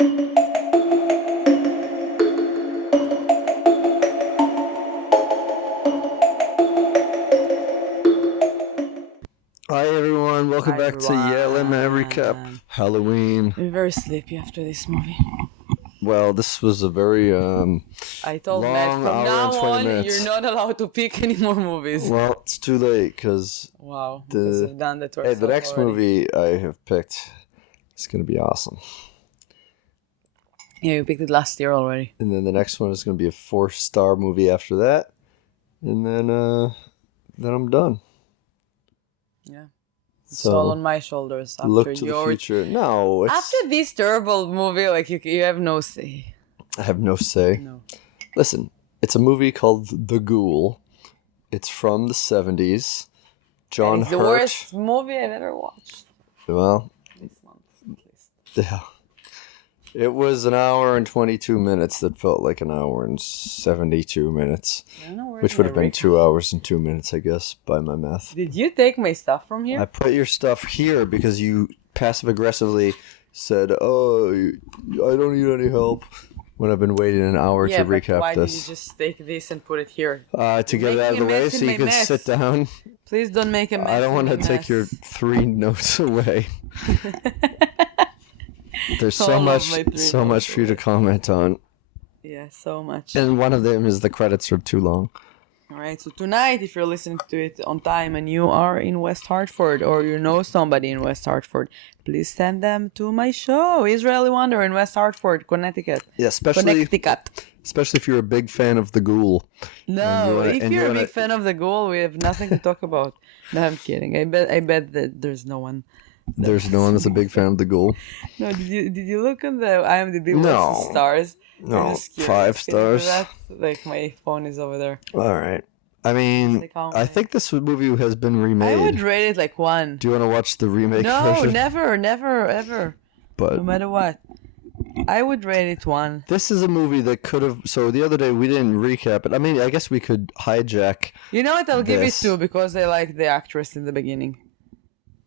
Hi everyone, welcome Hi, back to Yael and everyone. Recap Halloween. I'm very sleepy after this movie. Well, this was a very I told long Matt from hour now and 20 on minutes. you're not allowed to pick any more movies. Well, it's too late because Wow, because we've done the tour. the next movie I have picked is going to be awesome. Yeah, you picked it last year already. And then the next one is going to be a 4-star movie after that. And then I'm done. Yeah. It's So, all on my shoulders. After look to the future. No, it's... After this terrible movie, like you have no say. I have no say. No. Listen, it's a movie called The Ghoul. It's from the 70s. John It's the Hurt. worst movie I've ever watched. Well, This month, at least. yeah. It was an hour and 22 minutes that felt like an hour and 72 minutes. I don't know where's Which would my have been ring. 2 hours and 2 minutes, I guess, by my math. Did you take my stuff from here? I put your stuff here because you passive-aggressively said, "Oh, I don't need any help," when I've been waiting an hour to recap why this. did you just take this and put it here? To get it out of the making a way mess so in you my can mess. sit down. Please don't make a mess. I don't want to take your 3 notes away. There's so All of much, my 3 so much notes for you to away. comment on. Yeah, so much. And one of them is the credits are too long. Alright, so tonight, if you're listening to it on time and you are in West Hartford or you know somebody in West Hartford, please send them to my show, Israeli Wonder in West Hartford, Connecticut. Yeah, especially if you're a big fan of The Ghoul. No, if and you you're a wanna- big fan of the Ghoul, we have nothing to talk about. No, I'm kidding. I bet that there's no one. There's no one that's a big fan of The Ghoul. No, did you look on the IMDb No. what's the stars? I'm No, just curious. 5 Can you do stars. that? Like my phone is over there. All right. I mean, Like how I many? think this movie has been remade. I would rate it like 1. Do you want to watch the remake No, version? never, ever. But No matter what. I would rate it 1. this is a movie that could have... So the other day we didn't recap it. I mean, I guess we could hijack... You know what? I'll give it This. 2 because I like the actress in the beginning.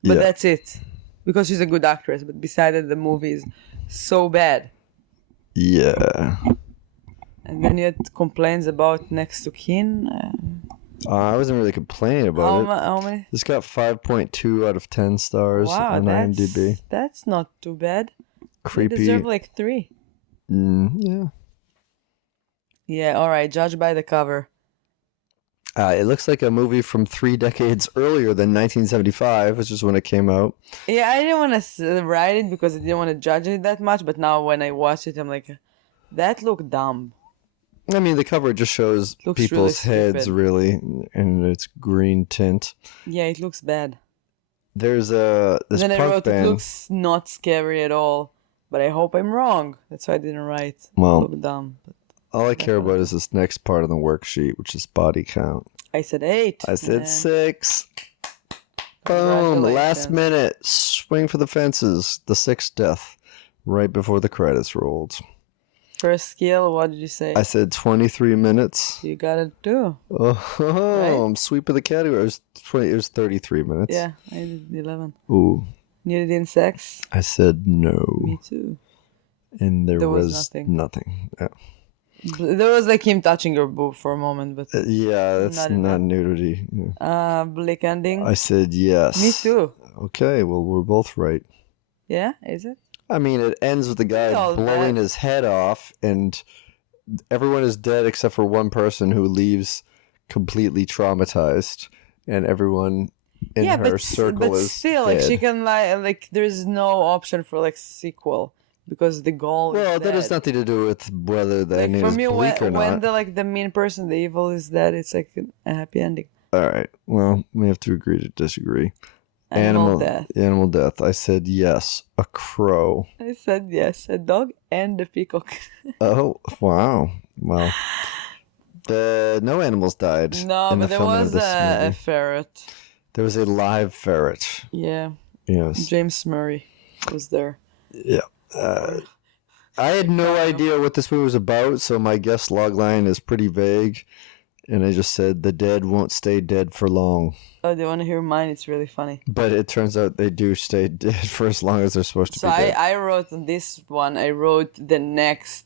But Yeah. that's it. Because she's a good actress. But besides that, the movie is so bad. Yeah. And then you had complaints about Next to Kin. I wasn't really complaining about it. How many? This got 5.2 out of 10 stars Wow, on IMDb. that's not too bad. They Creepy. deserve like 3. Yeah. Yeah, alright. Judge by the cover. It looks like a movie from 3 decades earlier than 1975, which is when it came out. Yeah, I didn't want to write it because I didn't want to judge it that much. But now when I watch it, I'm like, that looked dumb. I mean, the cover just shows Looks people's really heads, stupid. really, in its green tint. Yeah, it looks bad. There's this Then I punk wrote, band. it looks not scary at all. But I hope I'm wrong. That's why I didn't write. Well, It looked dumb. But all I care about is this next part of the worksheet, which is body count. I said 8. I said man. 6. Boom! Last minute. Swing for the fences. The 6th death. Right before the credits rolled. First skill, what did you say? I said 23 minutes. You got it too. Oh, Right? I'm sweeping the category. It was 33 minutes. Yeah, I did 11. Ooh. You did in sex? I said no. Me too. And there was was nothing. nothing. Yeah. There was like him touching your boob for a moment, but Yeah, that's Not not, enough. nudity. Yeah. Blick ending. I said yes. Me too. Okay, well, we're both right. Yeah, is it? I mean, it ends with the guy all blowing bad. his head off, and everyone is dead except for one person who leaves completely traumatized, and everyone in yeah, her but circle is still, dead. like she can like there's no option for like sequel because the goal. Well, is that has dead. nothing to do with whether the Like ending for is me, bleak or when not. the main person, the evil is dead, it's like a happy ending. All right, well, we have to agree to disagree. Animal death. Animal death. I said yes. A crow. I said yes, a dog and a peacock. Oh, wow. Well, no animals died. No, in the but there filming of was this a movie. ferret. There was a live ferret. Yeah, Yes. James Murray was there. Yeah. I had no idea what this movie was about, so my guess logline is pretty vague. and I just said the dead won't stay dead for long. Oh, do you want to hear mine? It's really funny. But it turns out they do stay dead for as long as they're supposed to So be dead. I wrote on this one, I wrote the next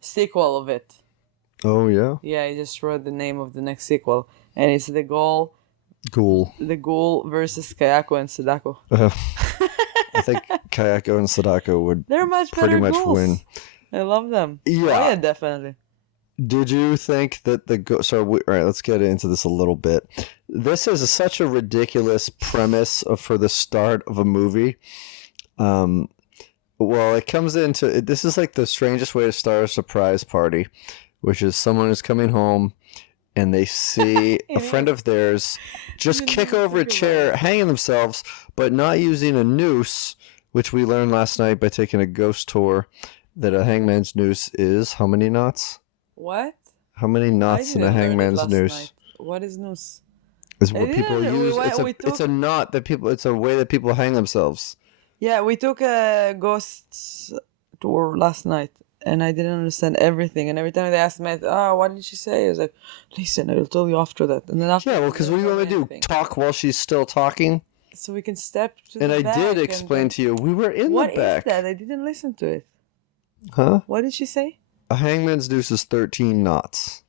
sequel of it. Oh, yeah? Yeah, I just wrote the name of the next sequel. And it's the Ghoul versus Kayako and Sadako. I think Kayako and Sadako would They're much pretty better much ghouls. win. I love them. Yeah. Oh, yeah, definitely. Did you think that all right, let's get into this a little bit. This is such a ridiculous premise for the start of a movie. Well, it comes into this is like the strangest way to start a surprise party, which is someone is coming home and they see a friend of theirs just kick over a chair, hanging themselves, but not using a noose, which we learned last night by taking a ghost tour, that a hangman's noose is how many knots? What? How many knots in a hangman's noose? Night. What is noose? Is what people use. It's a knot that people. It's a way that people hang themselves. Yeah, we took a ghost tour last night, and I didn't understand everything. And every time they asked me, "Oh, what did she say?" I was like, "Listen, I'll tell you after that." And then after. Yeah, well, because what do you want to do? Talk while she's still talking. So we can step to and the back. And I did explain to you. We were in the back. What is that? I didn't listen to it. Huh? What did she say? A hangman's noose is 13 knots.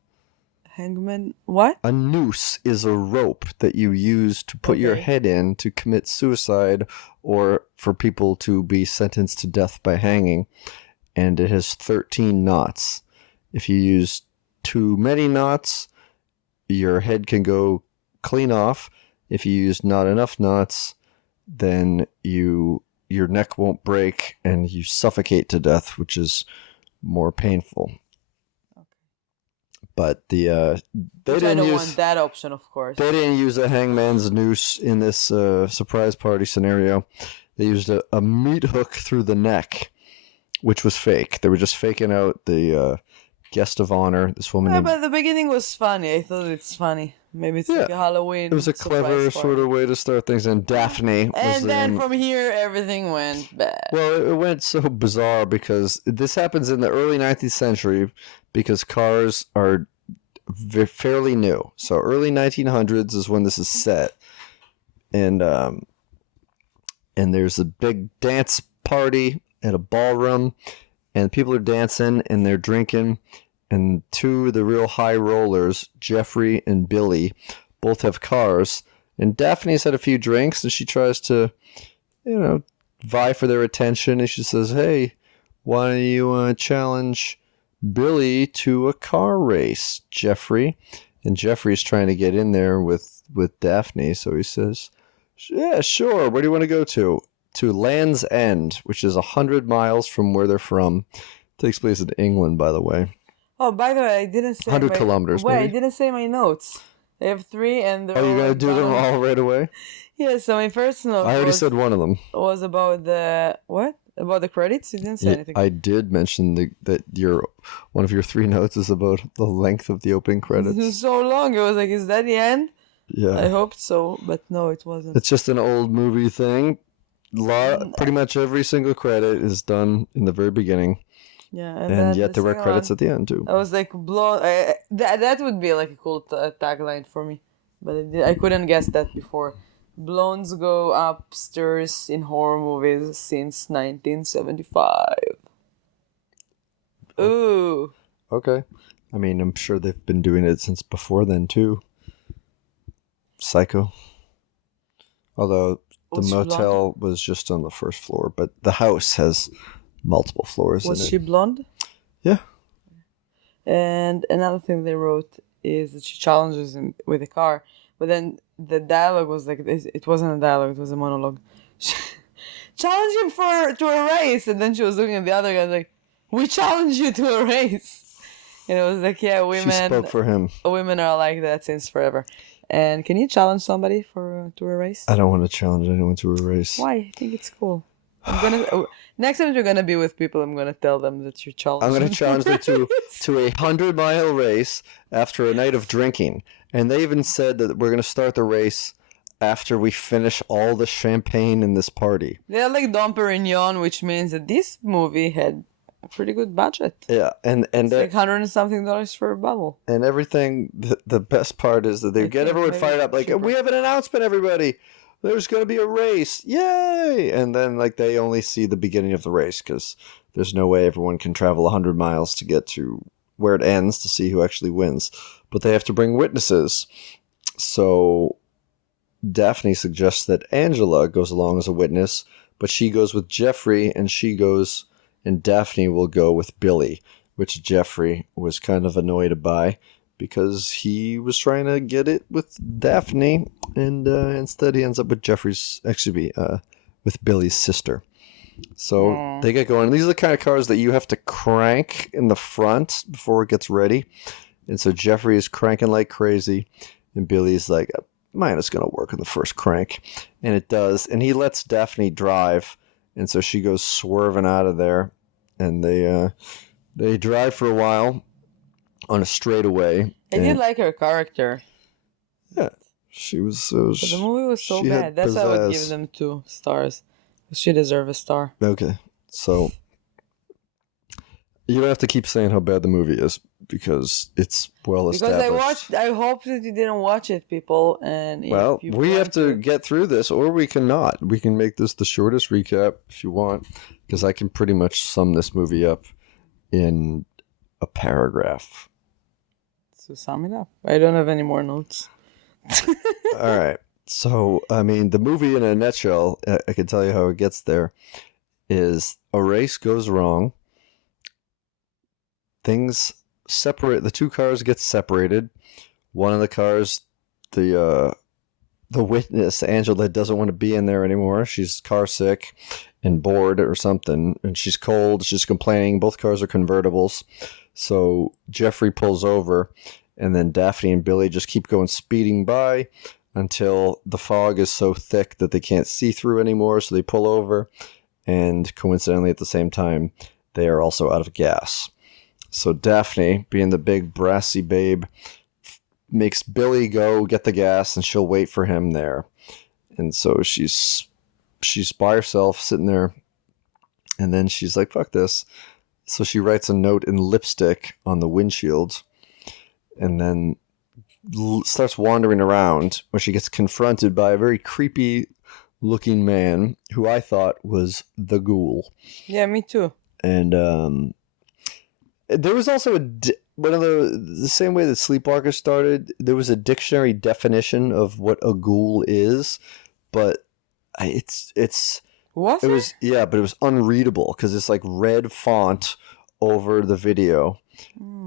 Hangman what? A noose is a rope that you use to put your head in to commit suicide or for people to be sentenced to death by hanging. And it has 13 knots. If you use too many knots, your head can go clean off. If you use not enough knots, then your neck won't break and you suffocate to death, which is more painful. Okay. But they didn't want that option, of course. They didn't use a hangman's noose in this surprise party scenario. They used a meat hook through the neck, which was fake. They were just faking out the guest of honor. This woman. Yeah, but the beginning was funny. I thought it's funny. Maybe it's like a Halloween. It was a clever sort of way to start things. And Daphne was and then from here, everything went bad. Well, it went so bizarre because this happens in the early 19th century because cars are fairly new. So early 1900s is when this is set. And there's a big dance party at a ballroom. And people are dancing and they're drinking. And two of the real high rollers, Jeffrey and Billy, both have cars. And Daphne's had a few drinks and she tries to, vie for their attention. And she says, "Hey, why don't you challenge Billy to a car race, Jeffrey?" And Jeffrey's trying to get in there with Daphne. So he says, "Yeah, sure. Where do you want to go to?" To Land's End, which is 100 miles from where they're from. It takes place in England, by the way. Oh, by the way, I didn't say 100 kilometers, Wait, maybe? I didn't say my notes. I have 3 and they're you're going to do down. them all right away? Yeah, so my first note I already said one of them. Was about the... What? About the credits? You didn't say anything. I did mention that one of your 3 notes is about the length of the opening credits. It was so long. It was like, is that the end? Yeah. I hoped so, but no, it wasn't. It's just an old movie thing. Pretty much every single credit is done in the very beginning. Yeah, and yet there were credits at the end too. I was like, that would be like a cool tagline for me, but I couldn't guess that before. Blondes go upstairs in horror movies since 1975. Ooh. Okay. I mean, I'm sure they've been doing it since before then too. Psycho. Although the motel was just on the first floor, but the house has multiple floors. Was she blonde? Yeah. And another thing they wrote is that she challenges him with a car, but then the dialogue was like this. It wasn't a dialogue; it was a monologue. Challenge him to a race, and then she was looking at the other guy like, "We challenge you to a race," and it was like, "Yeah, women." She spoke for him. Women are like that since forever. And can you challenge somebody to a race? I don't want to challenge anyone to a race. Why? I think it's cool. Next time you're gonna be with people, I'm gonna tell them that you're challenging. I'm gonna challenge them to a 100-mile race after a night of drinking, and they even said that we're gonna start the race after we finish all the champagne in this party. They're like Dom Perignon, which means that this movie had a pretty good budget. Yeah, and It's like $100 and something for a bottle. and everything. The best part is that they get everyone fired up. Like, we have an announcement, everybody. There's going to be a race. Yay! And then, like, they only see the beginning of the race because there's no way everyone can travel 100 miles to get to where it ends to see who actually wins. But they have to bring witnesses. So Daphne suggests that Angela goes along as a witness, but she goes with Jeffrey, and Daphne will go with Billy, which Jeffrey was kind of annoyed by because he was trying to get it with Daphne, and instead he ends up with with Billy's sister. So they get going. These are the kind of cars that you have to crank in the front before it gets ready. And so Jeffrey is cranking like crazy, and Billy's like, mine is going to work in the first crank. And it does. And he lets Daphne drive, and so she goes swerving out of there. And they drive for a while on a straightaway. I did like her character. Yeah, she was. But the movie was so bad. That's why I would give them 2 stars. She deserves a star. Okay, so you don't have to keep saying how bad the movie is because it's well established. Because I hope that you didn't watch it, people. And well, we have to get through this, or we cannot. We can make this the shortest recap if you want, because I can pretty much sum this movie up in a paragraph. So sum it up. I don't have any more notes. All right. So, I mean, the movie in a nutshell, I can tell you how it gets there, is a race goes wrong. Things separate. The 2 cars get separated. One of the cars, the witness, Angela, doesn't want to be in there anymore. She's car sick and bored or something, and she's cold. She's complaining. Both cars are convertibles. So Jeffrey pulls over, and then Daphne and Billy just keep going speeding by until the fog is so thick that they can't see through anymore. So they pull over, and coincidentally at the same time, they are also out of gas. So Daphne, being the big brassy babe, makes Billy go get the gas, and she'll wait for him there. And so she's by herself sitting there, and then she's like, fuck this. So she writes a note in lipstick on the windshield, and then starts wandering around, where she gets confronted by a very creepy looking man who I thought was the Ghoul. Yeah, me too. And there was also one of the same way that Sleepwalker started, there was a dictionary definition of what a ghoul is, but it was but it was unreadable because it's like red font over the video.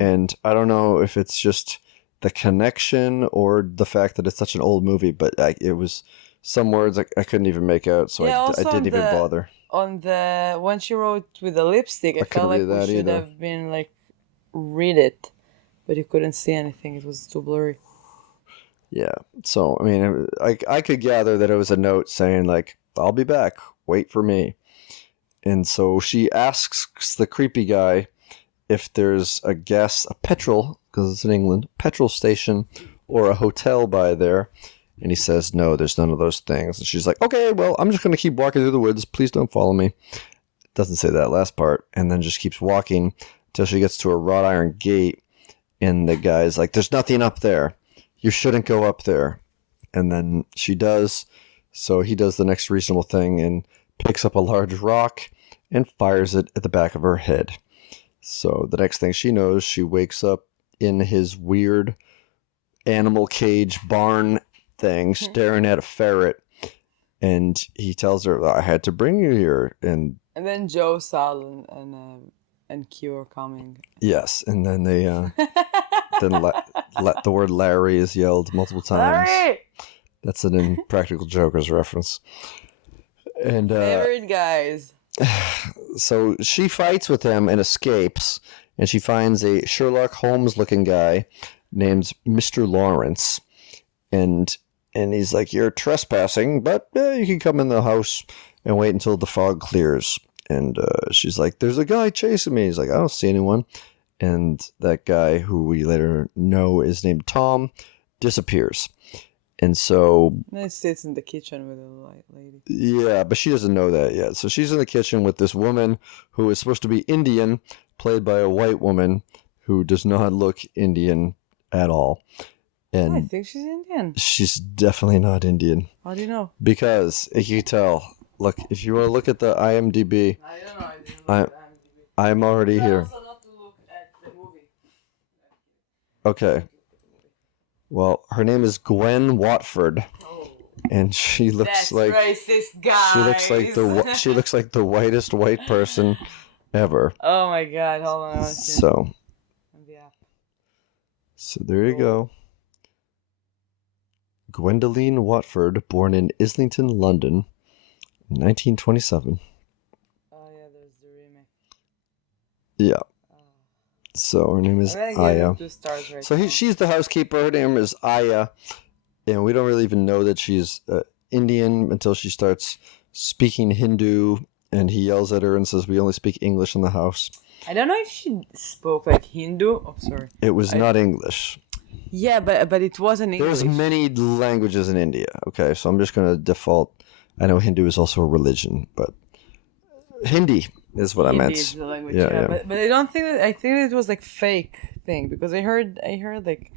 And I don't know if it's just the connection or the fact that it's such an old movie, but it was some words I couldn't even make out, so I didn't even bother. On the when she wrote with the lipstick, I felt like we should have been like read it, but you couldn't see anything. It was too blurry. Yeah, so I mean, I could gather that it was a note saying like, "I'll be back. Wait for me." And so she asks the creepy guy if there's a petrol, because it's in England, petrol station or a hotel by there. And he says, no, there's none of those things. And she's like, okay, well, I'm just going to keep walking through the woods. Please don't follow me. Doesn't say that last part. And then just keeps walking until she gets to a wrought iron gate. And the guy's like, there's nothing up there. You shouldn't go up there. And then she does. So he does the next reasonable thing and picks up a large rock and fires it at the back of her head. So the next thing she knows, she wakes up in his weird animal cage barn thing, staring at a ferret. And he tells her, I had to bring you here. And then Joe, Sal, and Q are coming. Yes, and then they then the word Larry is yelled multiple times. Larry! That's an Impractical Jokers reference. And favorite guys. So she fights with him and escapes, and she finds a Sherlock Holmes looking guy named Mr. Lawrence, and he's like, you're trespassing, but you can come in the house and wait until the fog clears. And she's like, there's a guy chasing me. He's like, I don't see anyone. And that guy, who we later know is named Tom, disappears. And so, And it sits in the kitchen with a white lady. yeah, but she doesn't know that yet. So she's in the kitchen with this woman who is supposed to be Indian, played by a white woman who does not look Indian at all. I And think she's Indian. she's definitely not Indian. How do you know? Because you can tell. Look, if you want to look at the IMDb, I don't know. I didn't I- look at IMDb. I'm already here. Also not to look at the movie. Okay. Well, her name is Gwen Watford, Oh. and she looks That's like racist, guys. she looks like the whitest white person ever. Oh my god! Hold on. I want to see. So Yeah. there you go. Gwendoline Watford, born in Islington, London, 1927. Oh yeah, there's the remake. Yeah. Oh. So her name is I'm gonna give Aya. it 2 stars right So now. she's the housekeeper. Her name is Aya, and we don't really even know that she's Indian until she starts speaking Hindu, and he yells at her and says, "We only speak English in the house." I don't know if she spoke like Hindu. Oh, sorry. It was not English. Yeah, but it wasn't English. There's many languages in India. Okay, so I'm just going to default. I know Hindu is also a religion, but Hindi is what I Hindi meant. is the language. Yeah, Yeah, yeah. But I don't think that. I think it was like fake thing because I heard like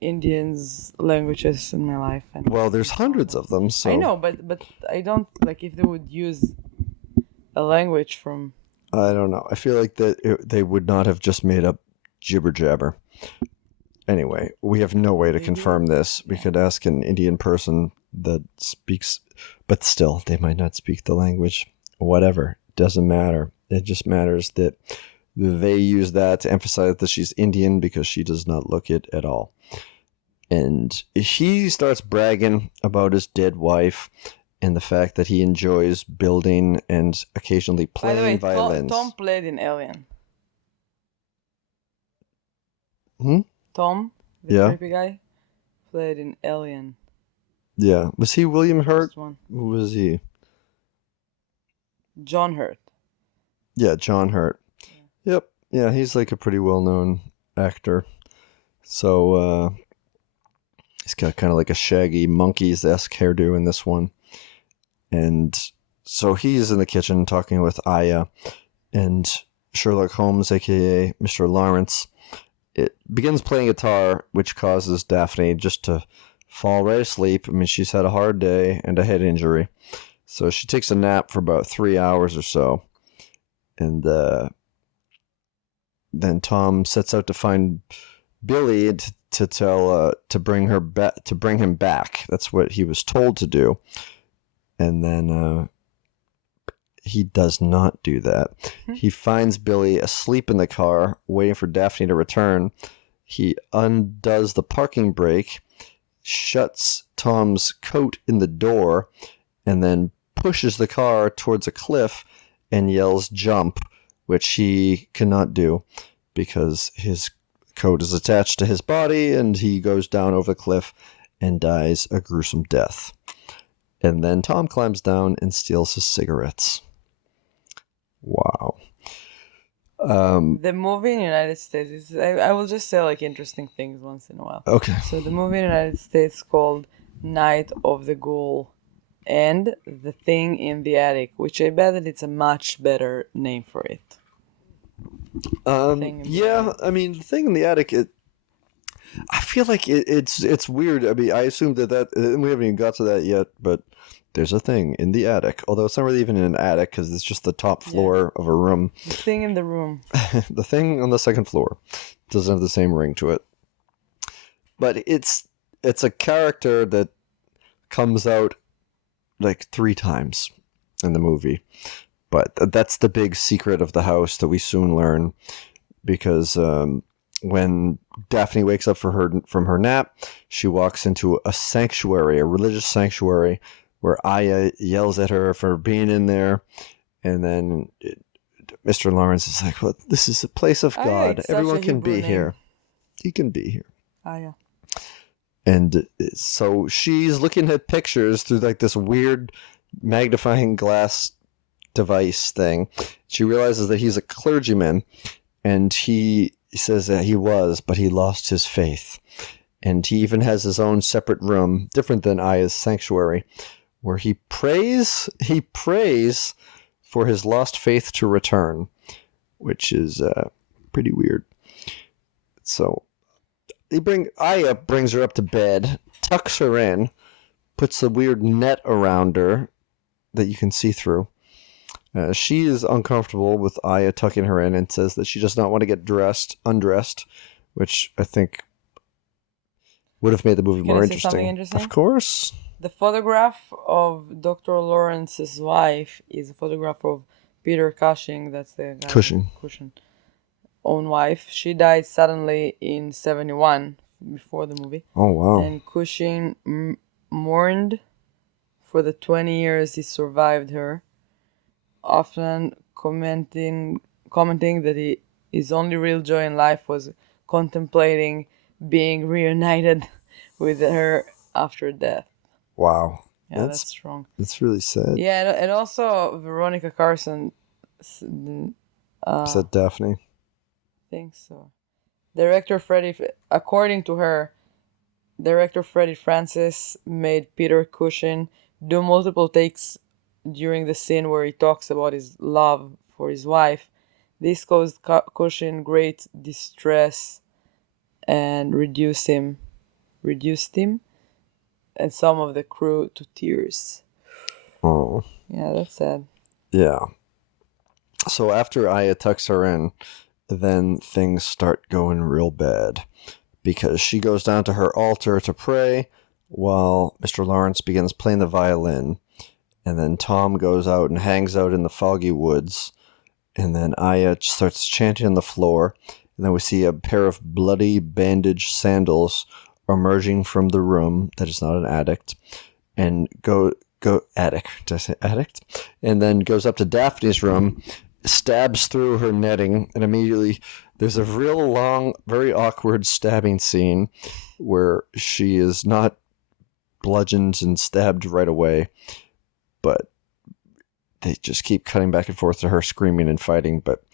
Indians languages in my life. And Well, there's hundreds of them. So I know, but I don't like if they would use a language from. I don't know. I feel like they would not have just made up jibber jabber. Anyway, we have no way to confirm this. We could ask an Indian person that speaks, but still, they might not speak the language. Whatever. Doesn't matter. It just matters that they use that to emphasize that she's Indian because she does not look it at all. And he starts bragging about his dead wife and the fact that he enjoys building and occasionally By the way, playing violins. Tom played in Alien. Hmm? Tom, the Yeah. creepy guy, played in Alien. Yeah. Was he William Hurt? First one. Who was he? John Hurt. Yeah, John Hurt. Yep. Yeah, he's like a pretty well-known actor. So he's got kind of like a shaggy monkeys-esque hairdo in this one. And so he's in the kitchen talking with Aya and Sherlock Holmes, aka Mr. Lawrence. It begins playing guitar, which causes Daphne just to fall right asleep. I mean, she's had a hard day and a head injury. So she takes a nap for about 3 hours or so. And then Tom sets out to find Billy to bring him back. That's what he was told to do. And then he does not do that. He finds Billy asleep in the car, waiting for Daphne to return. He undoes the parking brake, shuts Tom's coat in the door, and then pushes the car towards a cliff and yells "jump," which he cannot do because his coat is attached to his body, and he goes down over the cliff and dies a gruesome death. And then Tom climbs down and steals his cigarettes. Wow. The movie in the United States is, I will just say like interesting things once in a while. Okay. So the movie in the United States called Night of the Ghoul and The Thing in the Attic, which I bet that it's a much better name for it. Thing in the Yeah, Attic. I mean, the thing in the attic, I feel like it's weird. I mean, I assume that we haven't even got to that yet, but there's a thing in the attic. Although it's not really even in an attic because it's just the top floor of a room. The Thing in the Room. The thing on the second floor doesn't have the same ring to it. But it's a character that comes out like 3 times in the movie. But that's the big secret of the house that we soon learn, because when Daphne wakes up from her nap, she walks into a sanctuary, a religious sanctuary, where Aya yells at her for being in there, and then Mr. Lawrence is like, "Well, this is a place of Oh, yeah, God. it's such Everyone a can Hebrew be name. here. He can be here." Ah, yeah. And so she's looking at pictures through like this weird magnifying glass device thing. She realizes that he's a clergyman, and he says that he was, but he lost his faith. And he even has his own separate room, different than Aya's sanctuary, where he prays for his lost faith to return, which is pretty weird. So Aya brings her up to bed, tucks her in, puts a weird net around her that you can see through. She is uncomfortable with Aya tucking her in and says that she does not want to get undressed, which I think would have made the movie more interesting. Something interesting. Of course. The photograph of Dr. Lawrence's wife is a photograph of Peter Cushing. That's the guy. Cushing. Own wife. She died suddenly in 1971, before the movie. Oh, wow. And Cushing mourned for the 20 years he survived her, often commenting that his only real joy in life was contemplating being reunited with her after death. Wow. Yeah, that's strong. That's really sad. Yeah, and also Veronica Carson said Daphne. I think so. According to her, director Freddie Francis made Peter Cushing do multiple takes during the scene where he talks about his love for his wife. This caused Cushing great distress and reduced him and some of the crew to tears. Oh. Yeah, that's sad. Yeah. So after Aya tucks her in, then things start going real bad, because she goes down to her altar to pray while Mr. Lawrence begins playing the violin. And then Tom goes out and hangs out in the foggy woods. And then Aya starts chanting on the floor. And then we see a pair of bloody bandaged sandals emerging from the room that is not an addict. And attic. Did I say addict? And then goes up to Daphne's room, stabs through her netting, and immediately there's a real long, very awkward stabbing scene where she is not bludgeoned and stabbed right away, but they just keep cutting back and forth to her screaming and fighting, but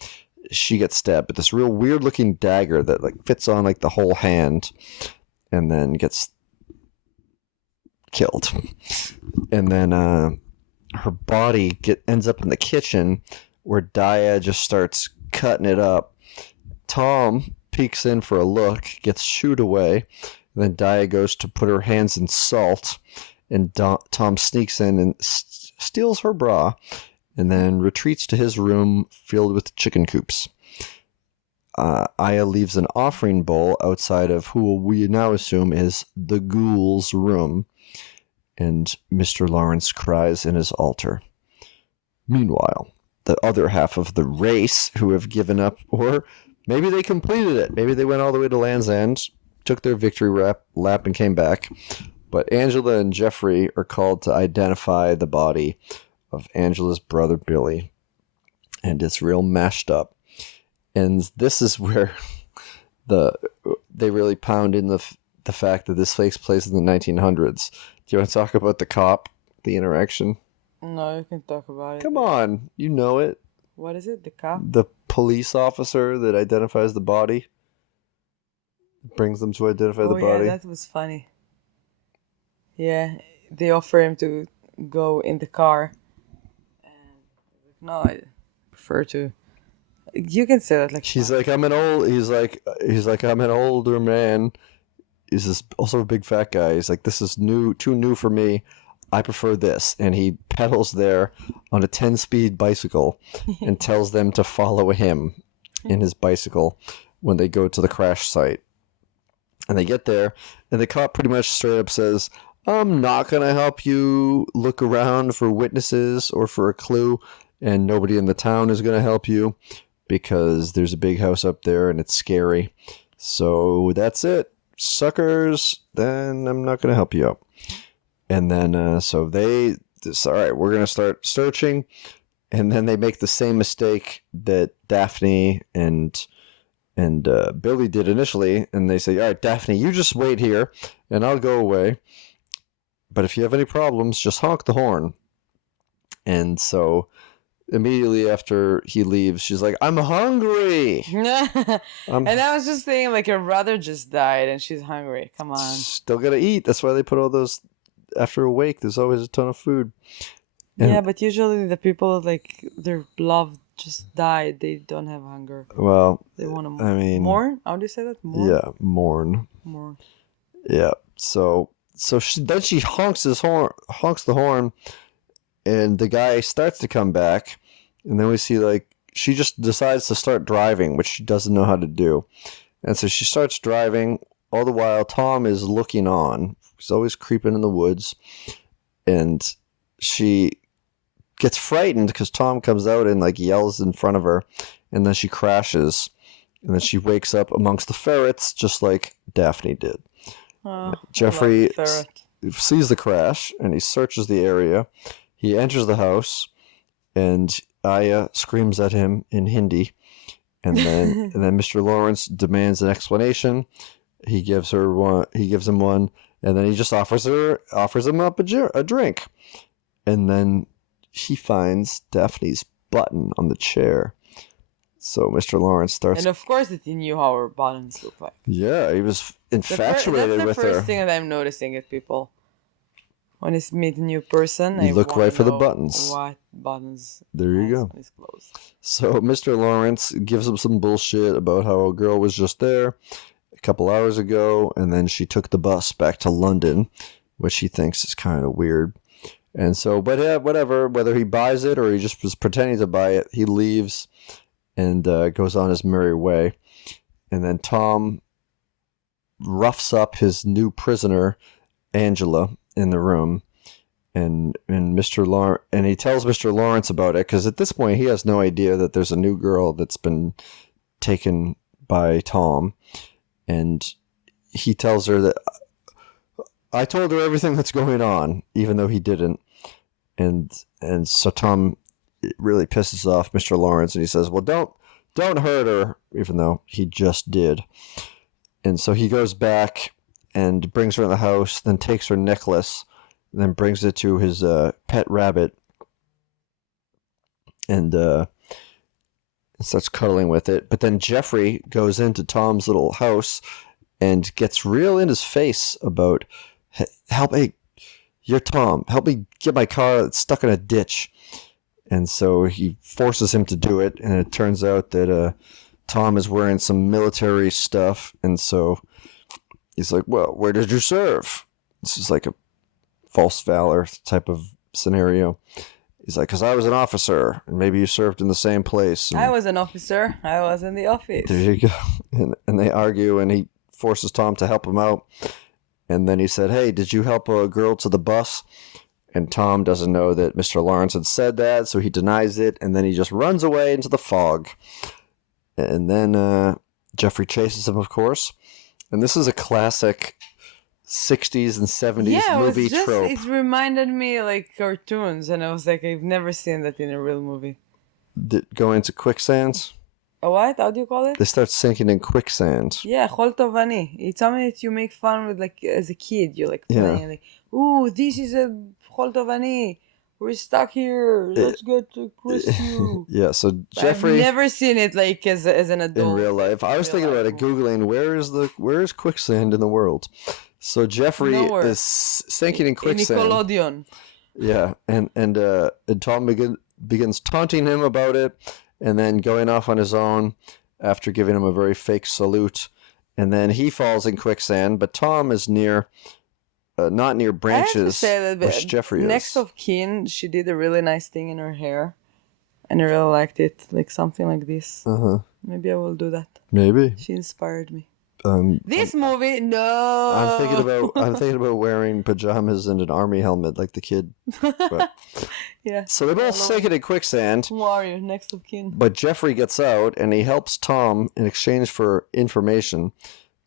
she gets stabbed with this real weird looking dagger that like fits on like the whole hand and then gets killed. And then her body ends up in the kitchen where Daya just starts cutting it up. Tom peeks in for a look, gets shooed away. Then Daya goes to put her hands in salt, and Tom sneaks in and steals her bra, and then retreats to his room filled with chicken coops. Aya leaves an offering bowl outside of who we now assume is the Ghoul's room, and Mr. Lawrence cries in his altar. Meanwhile, the other half of the race who have given up, or maybe they completed it, maybe they went all the way to Land's End, took their victory lap and came back, but Angela and Jeffrey are called to identify the body of Angela's brother Billy, and it's real mashed up. And this is where they really pound in the fact that this takes place in the 1900s. Do you want to talk about the cop, the interaction? No, you can talk about it. Come on, you know it. What is it? The cop? The police officer that identifies the body. Brings them to identify the body. Oh, yeah, that was funny. Yeah, they offer him to go in the car. And no, I prefer to. You can say that like. He's like, I'm an older man. He's this also a big fat guy. He's like, this is too new for me. I prefer this. And he pedals there on a 10-speed bicycle and tells them to follow him in his bicycle when they go to the crash site. And they get there, and the cop pretty much straight up says, I'm not going to help you look around for witnesses or for a clue, and nobody in the town is going to help you because there's a big house up there and it's scary. So that's it. Suckers, then I'm not going to help you out. And then, so they all right, we're going to start searching. And then they make the same mistake that Daphne and Billy did initially. And they say, all right, Daphne, you just wait here and I'll go away. But if you have any problems, just honk the horn. And so immediately after he leaves, she's like, "I'm hungry." And I was just thinking, like, her brother just died and she's hungry. Come on. Still gotta eat. That's why they put all those. After a wake, there's always a ton of food. And, Yeah, but usually the people, like, their loved just died. They don't have hunger. well, They want to mourn. How do you say that? Mourn? Yeah, mourn. Mourn. Yeah. So then she honks the horn, and the guy starts to come back, and then we see like she just decides to start driving, which she doesn't know how to do, and so she starts driving. All the while, Tom is looking on. He's always creeping in the woods, and she gets frightened because Tom comes out and like yells in front of her, and then she crashes, and then she wakes up amongst the ferrets, just like Daphne did. Jeffrey sees the crash and he searches the area. He enters the house, and Aya screams at him in Hindi, and then Mr. Lawrence demands an explanation. He gives him one, and then he just offers him up a drink, and then he finds Daphne's button on the chair. So Mr. Lawrence starts... And of course he knew how her buttons look like. Yeah, he was infatuated with her. That's the first thing that I'm noticing at people. When I meet a new person, you look right for the buttons. What buttons? There you go. So Mr. Lawrence gives him some bullshit about how a girl was just there a couple hours ago, and then she took the bus back to London, which he thinks is kind of weird. And so, but yeah, whatever, whether he buys it or he just was pretending to buy it, he leaves and goes on his merry way. And then Tom roughs up his new prisoner, Angela, in the room, and he tells Mr. Lawrence about it, because at this point he has no idea that there's a new girl that's been taken by Tom, and he tells her that I told her everything that's going on, even though he didn't, and so Tom really pisses off Mr. Lawrence, and he says, "Well, don't hurt her," even though he just did. And so he goes back and brings her in the house, then takes her necklace, and then brings it to his pet rabbit, and starts cuddling with it. But then Jeffrey goes into Tom's little house and gets real in his face about, "Help me, you're Tom. Help me get my car that's stuck in a ditch." And so he forces him to do it, and it turns out that Tom is wearing some military stuff, and so he's like, "Well, where did you serve?" This is like a false valor type of scenario. He's like, "Because I was an officer, and maybe you served in the same place." And I was an officer. I was in the office. there you go. And they argue, and he forces Tom to help him out. And then he said, "Hey, did you help a girl to the bus?" And Tom doesn't know that Mr. Lawrence had said that, so he denies it, and then he just runs away into the fog. And then Jeffrey chases him, of course. And this is a classic 60s and 70s movie trope. It reminded me like cartoons, and I was like, I've never seen that in a real movie. Go into quicksands? A what? How do you call it? They start sinking in quicksand. Yeah, Chol Tovani. It's something that you make fun with, like, as a kid. You're like playing, like, "Ooh, this is a Chol Tovani. We're stuck here. Let's go to rescue." Yeah, so Jeffrey... I've never seen it like as an adult. In real life. I was thinking about it, Googling, where is quicksand in the world? So Jeffrey is sinking in quicksand. In Nickelodeon. Yeah, and Tom begins taunting him about it, and then going off on his own after giving him a very fake salute. And then he falls in quicksand, but Tom is not near branches, I have to say that which Jeffrey is. Next of kin, she did a really nice thing in her hair, and I really liked it, like something like this. Maybe I will do that. Maybe. She inspired me. This movie, no. I'm thinking about wearing pajamas and an army helmet like the kid. But, yeah. So they both sink it in quicksand. Who are you? Next of kin. But Jeffrey gets out and he helps Tom in exchange for information.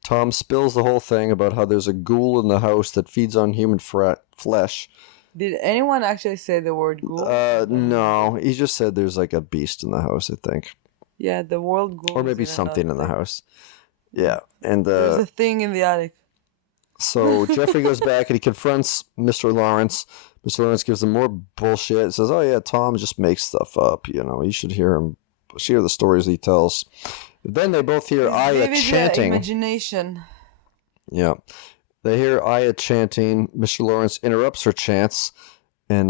Tom spills the whole thing about how there's a ghoul in the house that feeds on human flesh. Did anyone actually say the word ghoul? No. He just said there's like a beast in the house, I think. Yeah, the word ghoul. Or maybe something in the house. Yeah, and there's a thing in the attic. So Jeffrey goes back and he confronts Mr. Lawrence. Mr. Lawrence gives him more bullshit. Says, "Oh yeah, Tom just makes stuff up. You should hear him. Hear the stories he tells." Then they both hear Aya chanting. Imagination. Yeah, they hear Aya chanting. Mr. Lawrence interrupts her chants, and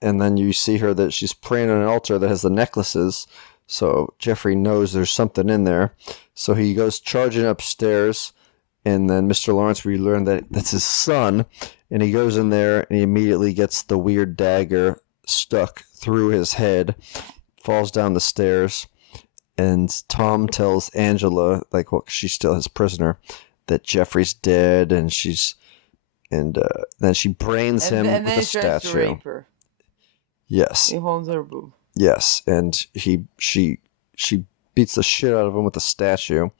then you see her that she's praying on an altar that has the necklaces. So Jeffrey knows there's something in there. So he goes charging upstairs. And then Mr. Lawrence, we learn that that's his son, and he goes in there and he immediately gets the weird dagger stuck through his head, falls down the stairs, and Tom tells Angela, she's still his prisoner, that Jeffrey's dead, and then she brains him with a statue. And then he tries to rape her. Yes. He holds her boob. Yes, and she beats the shit out of him with a statue.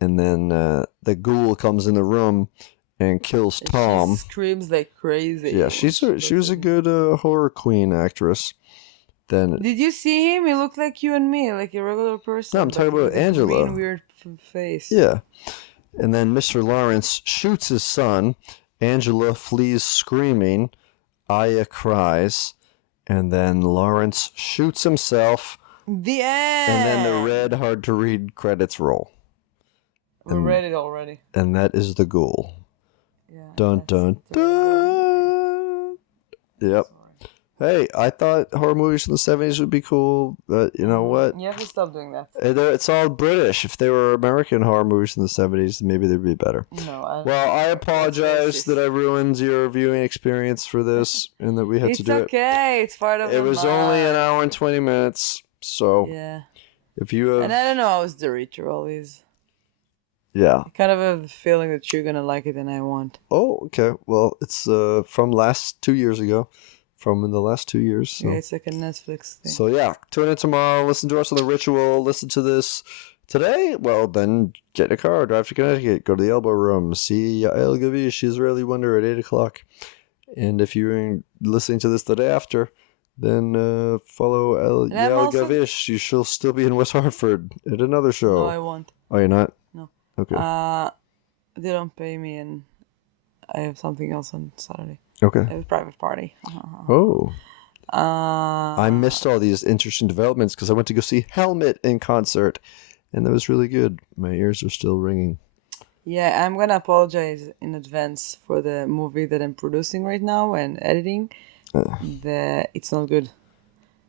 And then the ghoul comes in the room and kills Tom. She screams like crazy. Yeah, she was a good horror queen actress. Then did you see him? He looked like you and me, like a regular person. No, I'm talking about Angela. Green, weird face. Yeah. And then Mr. Lawrence shoots his son. Angela flees screaming. Aya cries. And then Lawrence shoots himself. The end. And then the red, hard-to-read credits roll. We read it already. And that is the Ghoul. Yeah, dun dun dun. Yep. Hey, I thought horror movies from the 70s would be cool, but you know what? You have to stop doing that. It's all British. If they were American horror movies from the 70s, maybe they'd be better. No, well, I apologize that I ruined your viewing experience for this and that we had to do it. It's okay. It's part of it. It was only an hour and 20 minutes, so yeah. If you have... And I don't know how the ritual is. Yeah. I kind of have the feeling that you're going to like it and I won't. Oh, okay. Well, it's from 2 years ago. From in the last 2 years. So. Yeah, it's like a Netflix thing. So yeah, tune in tomorrow, listen to us on The Ritual, listen to this today. Well, then get in a car, drive to Connecticut, go to the Elbow Room, see Yael Gavish, Israeli Wonder at 8 o'clock. And if you're listening to this the day after, then follow Yael Gavish. She'll still be in West Hartford at another show. No, I won't. Oh, you're not? No. Okay. They don't pay me and I have something else on Saturday. Okay. I have a private party. Oh. I missed all these interesting developments because I went to go see Helmet in concert, and that was really good. My ears are still ringing. Yeah, I'm gonna apologize in advance for the movie that I'm producing right now and editing. It's not good.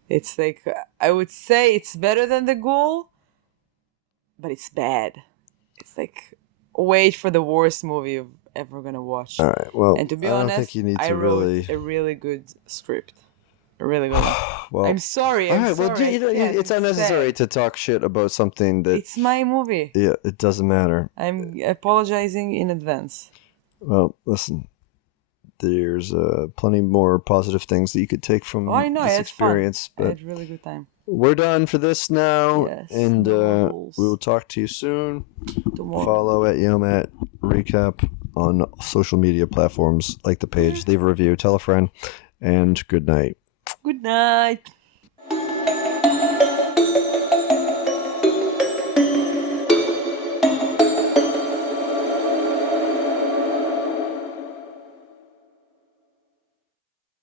It's like, I would say it's better than The Ghoul, but it's bad. It's like, wait for the worst movie you've ever gonna watch. All right. Well, and to be I don't honest, think you need I to wrote a really good script. A really good one. Well, I'm sorry. All right. Well, it's unnecessary to talk shit about something that. It's my movie. Yeah, it doesn't matter. I'm apologizing in advance. Well, listen. There's plenty more positive things that you could take from this experience. Fun. I had a really good time. We're done for this now, yes, and we will talk to you soon. Tomorrow. Follow at Yomat Recap on social media platforms, like the page, leave a review, tell a friend, and good night. Good night.